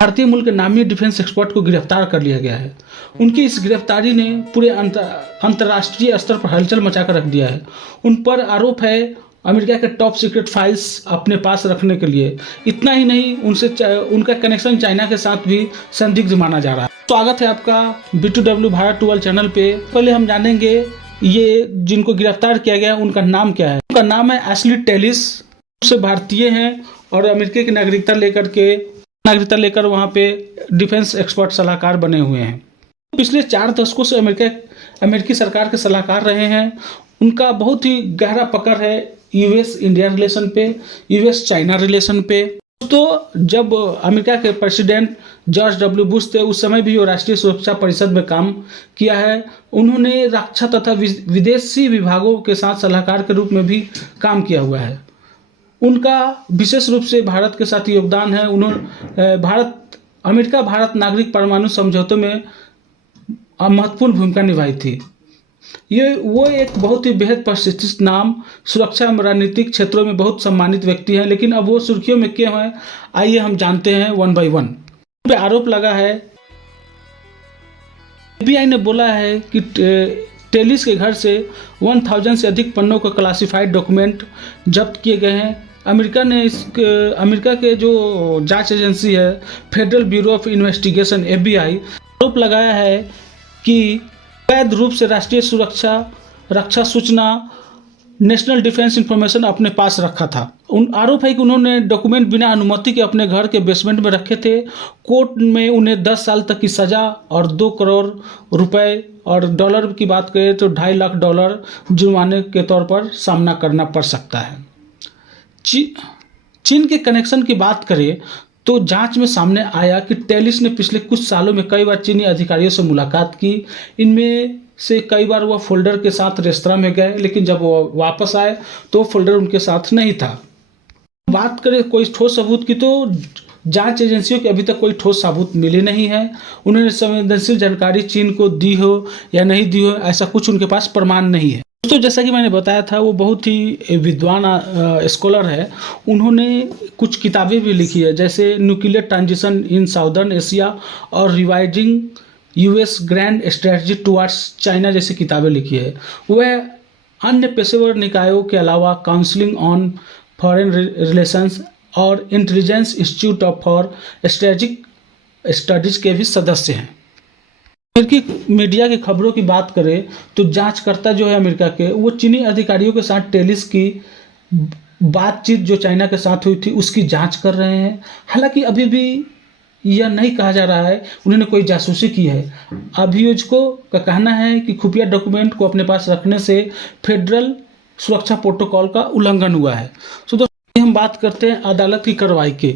भारतीय मूल के नामी डिफेंस एक्सपर्ट को गिरफ्तार कर लिया गया है। उनकी इस गिरफ्तारी ने पूरे अंतर्राष्ट्रीय स्तर पर हलचल मचाकर रख दिया है। उन पर आरोप है अमेरिका के टॉप सीक्रेट फाइल्स अपने पास रखने के लिए। इतना ही नहीं, उनका कनेक्शन चाइना के साथ भी संदिग्ध माना जा रहा है। स्वागत है आपका B2W भारत 12 चैनल पे। पहले हम जानेंगे ये जिनको गिरफ्तार किया गया उनका नाम क्या है। उनका नाम है एशली टेलिस। से भारतीय हैं और अमेरिका की नागरिकता लेकर वहाँ पे डिफेंस एक्सपर्ट सलाहकार बने हुए हैं। पिछले 4 दशकों से अमेरिकी सरकार के सलाहकार रहे हैं। उनका बहुत ही गहरा पकड़ है US इंडिया रिलेशन पे, US चाइना रिलेशन पे। तो जब अमेरिका के प्रेसिडेंट जॉर्ज W बुश थे, उस समय भी वो राष्ट्रीय सुरक्षा परिषद में काम किया है। उन्होंने रक्षा तथा विदेशी विभागों के साथ सलाहकार के रूप में भी काम किया हुआ है। उनका विशेष रूप से भारत के साथ योगदान है। उन्होंने अमेरिका भारत नागरिक परमाणु समझौते में महत्वपूर्ण भूमिका निभाई थी। वो एक बहुत ही बेहद प्रतिष्ठित नाम, सुरक्षा एवं रणनीतिक क्षेत्रों में बहुत सम्मानित व्यक्ति हैं। लेकिन अब वो सुर्खियों में क्यों हैं, आइए हम जानते हैं वन बाय वन। उन पे आरोप लगा है, FBI ने बोला है कि टेलिस के घर से 1000 से अधिक पन्नों का क्लासिफाइड डॉक्यूमेंट जब्त किए गए हैं। अमेरिका के जो जांच एजेंसी है federal bureau of investigation FBI आरोप लगाया है कि वैध रूप से राष्ट्रीय सुरक्षा, रक्षा सूचना, नेशनल डिफेंस इंफॉर्मेशन अपने पास रखा था। आरोप है कि उन्होंने डॉक्यूमेंट बिना अनुमति के अपने घर के बेसमेंट में रखे थे। कोर्ट में उन्हें 10 साल तक की सज़ा और 2 करोड़ रुपए और डॉलर की बात करें तो $2.5 लाख जुर्माने के तौर पर सामना करना पड़ सकता है। चीन के कनेक्शन की बात करें तो जांच में सामने आया कि टेलिस ने पिछले कुछ सालों में कई बार चीनी अधिकारियों से मुलाकात की। इनमें से कई बार वह फोल्डर के साथ रेस्तरां में गए, लेकिन जब वो वापस आए तो फोल्डर उनके साथ नहीं था। बात करें कोई ठोस सबूत की तो जांच एजेंसियों के अभी तक कोई ठोस सबूत मिले नहीं है। उन्होंने संवेदनशील जानकारी चीन को दी हो या नहीं दी हो, ऐसा कुछ उनके पास प्रमाण नहीं है। दोस्तों, जैसा कि मैंने बताया था, वो बहुत ही विद्वान स्कॉलर है। उन्होंने कुछ किताबें भी लिखी है, जैसे nuclear transition in southern Asia और revising US grand strategy towards China जैसी किताबें लिखी है। वह अन्य पेशेवर निकायों के अलावा काउंसिलिंग ऑन फॉरेन रिलेशंस और intelligence institute for strategic studies के भी सदस्य हैं। अमेरिकी मीडिया की खबरों की बात करें तो जांचकर्ता जो है अमेरिका के, वो चीनी अधिकारियों के साथ टेलिस की बातचीत जो चाइना के साथ हुई थी उसकी जांच कर रहे हैं। हालांकि अभी भी यह नहीं कहा जा रहा है उन्होंने कोई जासूसी की है। अभियोजकों का कहना है कि खुफिया डॉक्यूमेंट को अपने पास रखने से फेडरल सुरक्षा प्रोटोकॉल का उल्लंघन हुआ है। तो दोस्तों, हम बात करते हैं अदालत की कार्रवाई के।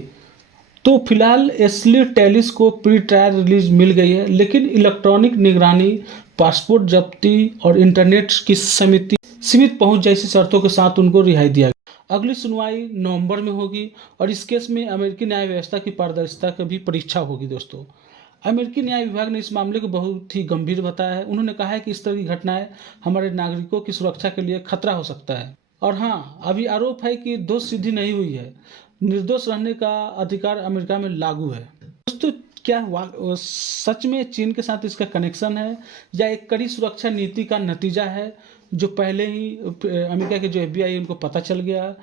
तो फिलहाल एशली टेलिस को प्री ट्रायल रिलीज मिल गई है, लेकिन इलेक्ट्रॉनिक निगरानी, पासपोर्ट जब्ती और इंटरनेट की सीमित पहुंच जैसी शर्तों के साथ उनको रिहाई दिया गया। अगली सुनवाई नवंबर में होगी और इस केस में अमेरिकी न्याय व्यवस्था की पारदर्शिता की भी परीक्षा होगी। दोस्तों, अमेरिकी न्याय विभाग ने इस मामले को बहुत ही गंभीर बताया है। उन्होंने कहा है कि इस तरह की घटनाएं हमारे नागरिकों की सुरक्षा के लिए खतरा हो सकता है। और हाँ, अभी आरोप है कि दोष सिद्धि नहीं हुई है, निर्दोष रहने का अधिकार अमेरिका में लागू है। दोस्तों, क्या सच में चीन के साथ इसका कनेक्शन है या एक कड़ी सुरक्षा नीति का नतीजा है जो पहले ही अमेरिका के जो FBI उनको पता चल गया?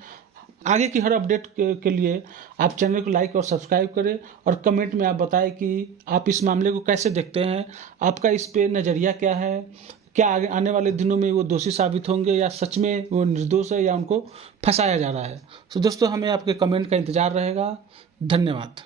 आगे की हर अपडेट के लिए आप चैनल को लाइक और सब्सक्राइब करें और कमेंट में आप बताएं कि आप इस मामले को कैसे देखते हैं, आपका इस पे नज़रिया क्या है। क्या आने वाले दिनों में वो दोषी साबित होंगे या सच में वो निर्दोष है या उनको फंसाया जा रहा है? तो दोस्तों, हमें आपके कमेंट का इंतज़ार रहेगा। धन्यवाद।